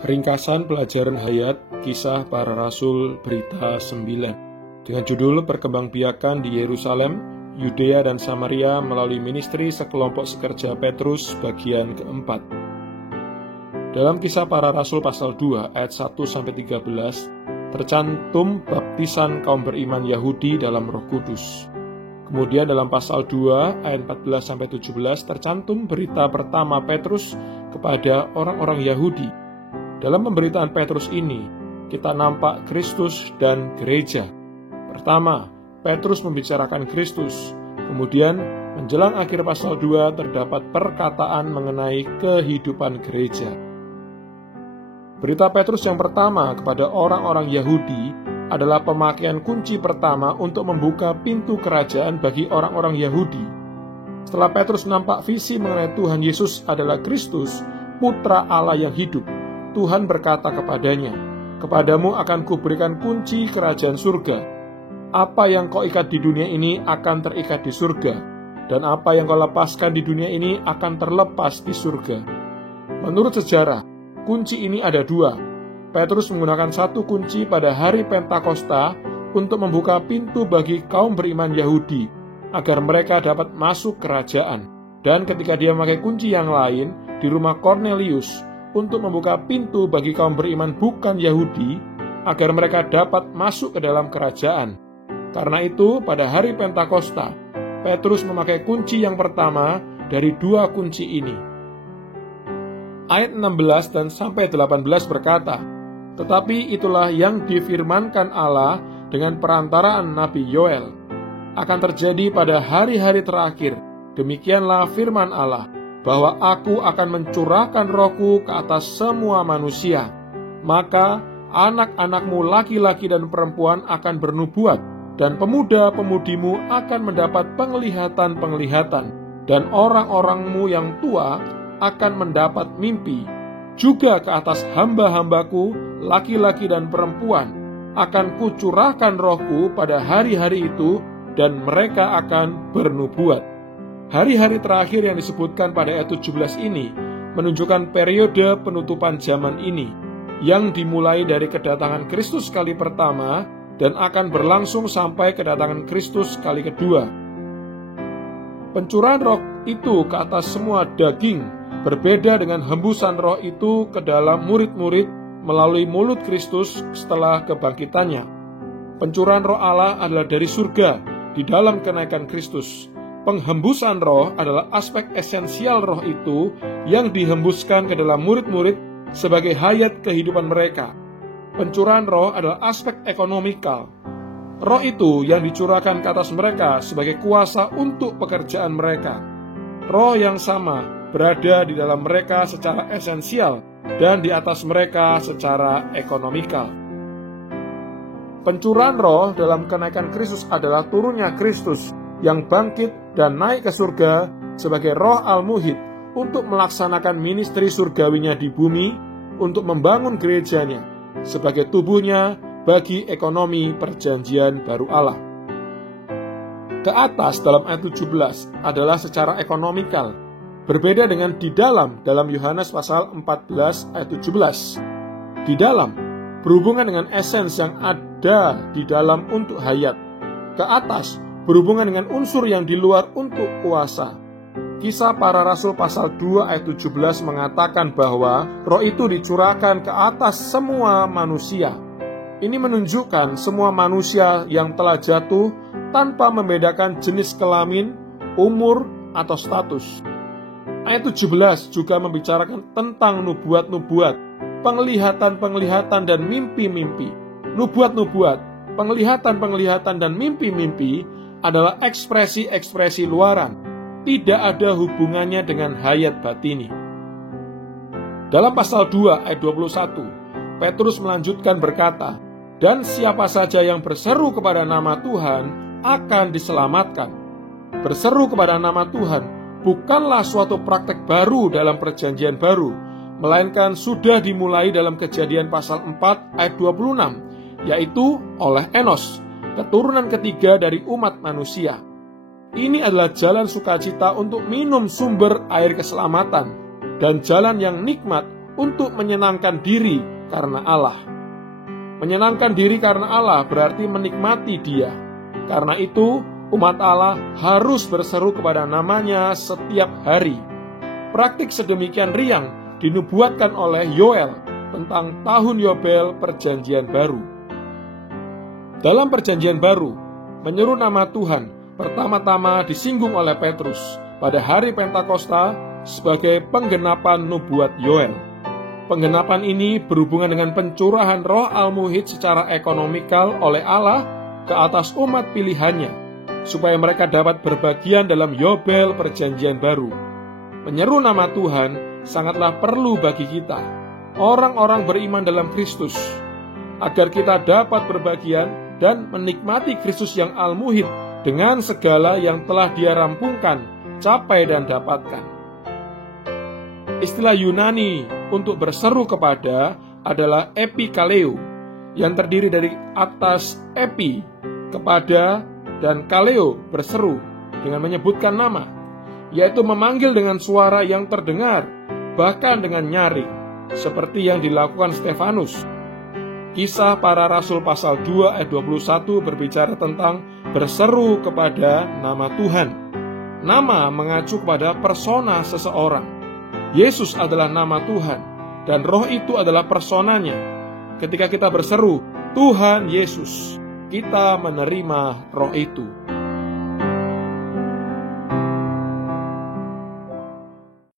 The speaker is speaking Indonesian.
Ringkasan pelajaran hayat Kisah Para Rasul Berita 9 dengan judul Perkembangbiakan di Yerusalem, Yudea dan Samaria melalui ministri sekelompok sekerja Petrus bagian keempat. Dalam Kisah Para Rasul pasal 2 ayat 1-13 tercantum baptisan kaum beriman Yahudi dalam Roh Kudus. Kemudian dalam pasal 2 ayat 14-17 tercantum berita pertama Petrus kepada orang-orang Yahudi. Dalam pemberitaan Petrus ini, kita nampak Kristus dan gereja. Pertama, Petrus membicarakan Kristus. Kemudian, menjelang akhir pasal 2 terdapat perkataan mengenai kehidupan gereja. Berita Petrus yang pertama kepada orang-orang Yahudi adalah pemakaian kunci pertama untuk membuka pintu kerajaan bagi orang-orang Yahudi. Setelah Petrus nampak visi mengenai Tuhan Yesus adalah Kristus, Putra Allah yang hidup, Tuhan berkata kepadanya, "Kepadamu akan kuberikan kunci kerajaan surga. Apa yang kau ikat di dunia ini akan terikat di surga, dan apa yang kau lepaskan di dunia ini akan terlepas di surga." Menurut sejarah, kunci ini ada dua. Petrus menggunakan satu kunci pada hari Pentakosta untuk membuka pintu bagi kaum beriman Yahudi, agar mereka dapat masuk kerajaan. Dan ketika dia memakai kunci yang lain di rumah Cornelius, untuk membuka pintu bagi kaum beriman bukan Yahudi, agar mereka dapat masuk ke dalam kerajaan. Karena itu, pada hari Pentakosta, Petrus memakai kunci yang pertama dari dua kunci ini. Ayat 16 dan sampai 18 berkata, "Tetapi itulah yang difirmankan Allah dengan perantaraan Nabi Yoel. Akan terjadi pada hari-hari terakhir, demikianlah firman Allah, bahwa aku akan mencurahkan rohku ke atas semua manusia. Maka anak-anakmu laki-laki dan perempuan akan bernubuat, dan pemuda-pemudimu akan mendapat penglihatan-penglihatan, dan orang-orangmu yang tua akan mendapat mimpi. Juga ke atas hamba-hambaku, laki-laki dan perempuan, akan kucurahkan rohku pada hari-hari itu, dan mereka akan bernubuat." Hari-hari terakhir yang disebutkan pada ayat 17 ini menunjukkan periode penutupan zaman ini, yang dimulai dari kedatangan Kristus kali pertama dan akan berlangsung sampai kedatangan Kristus kali kedua. Pencurahan roh itu ke atas semua daging berbeda dengan hembusan roh itu ke dalam murid-murid melalui mulut Kristus setelah kebangkitannya. Pencurahan roh Allah adalah dari surga di dalam kenaikan Kristus. Penghembusan roh adalah aspek esensial roh itu yang dihembuskan ke dalam murid-murid sebagai hayat kehidupan mereka. Pencurahan roh adalah aspek ekonomikal. Roh itu yang dicurahkan ke atas mereka sebagai kuasa untuk pekerjaan mereka. Roh yang sama berada di dalam mereka secara esensial dan di atas mereka secara ekonomikal. Pencurahan roh dalam kenaikan Kristus adalah turunnya Kristus yang bangkit dan naik ke surga sebagai roh al-muhid untuk melaksanakan ministri surgawinya di bumi, untuk membangun gerejanya sebagai tubuhnya bagi ekonomi perjanjian baru Allah. Ke atas dalam ayat 17 adalah secara ekonomikal, berbeda dengan di dalam Yohanes pasal 14 ayat 17. Di dalam berhubungan dengan esens yang ada di dalam untuk hayat. Ke atas berhubungan dengan unsur yang di luar untuk kuasa. Kisah Para Rasul pasal 2 ayat 17 mengatakan bahwa roh itu dicurahkan ke atas semua manusia. Ini menunjukkan semua manusia yang telah jatuh tanpa membedakan jenis kelamin, umur, atau status. Ayat 17 juga membicarakan tentang nubuat-nubuat, penglihatan-penglihatan dan mimpi-mimpi. Nubuat-nubuat, penglihatan-penglihatan dan mimpi-mimpi adalah ekspresi-ekspresi luaran, tidak ada hubungannya dengan hayat batini. Dalam pasal 2 ayat 21, Petrus melanjutkan berkata, "Dan siapa saja yang berseru kepada nama Tuhan akan diselamatkan." Berseru kepada nama Tuhan bukanlah suatu praktek baru dalam perjanjian baru, melainkan sudah dimulai dalam Kejadian pasal 4 ayat 26, yaitu oleh Enos, keturunan ketiga dari umat manusia. Ini adalah jalan sukacita untuk minum sumber air keselamatan, dan jalan yang nikmat untuk menyenangkan diri karena Allah. Menyenangkan diri karena Allah berarti menikmati Dia. Karena itu, umat Allah harus berseru kepada nama-Nya setiap hari. Praktik sedemikian riang dinubuatkan oleh Yoel tentang tahun Yobel Perjanjian Baru. Dalam Perjanjian Baru, menyeru nama Tuhan pertama-tama disinggung oleh Petrus pada hari Pentakosta sebagai penggenapan nubuat Yoel. Penggenapan ini berhubungan dengan pencurahan roh al-muhid secara ekonomikal oleh Allah ke atas umat pilihannya, supaya mereka dapat berbagian dalam Yobel Perjanjian Baru. Menyeru nama Tuhan sangatlah perlu bagi kita, orang-orang beriman dalam Kristus, agar kita dapat berbagian dan menikmati Kristus yang al-muhid dengan segala yang telah Dia rampungkan, capai dan dapatkan. Istilah Yunani untuk berseru kepada adalah epikaleo, yang terdiri dari atas epi, kepada, dan kaleo, berseru, dengan menyebutkan nama, yaitu memanggil dengan suara yang terdengar, bahkan dengan nyaring, seperti yang dilakukan Stefanus. Kisah Para Rasul pasal 2 ayat 21 berbicara tentang berseru kepada nama Tuhan. Nama mengacu kepada persona seseorang. Yesus adalah nama Tuhan, dan roh itu adalah personanya. Ketika kita berseru, Tuhan Yesus, kita menerima roh itu.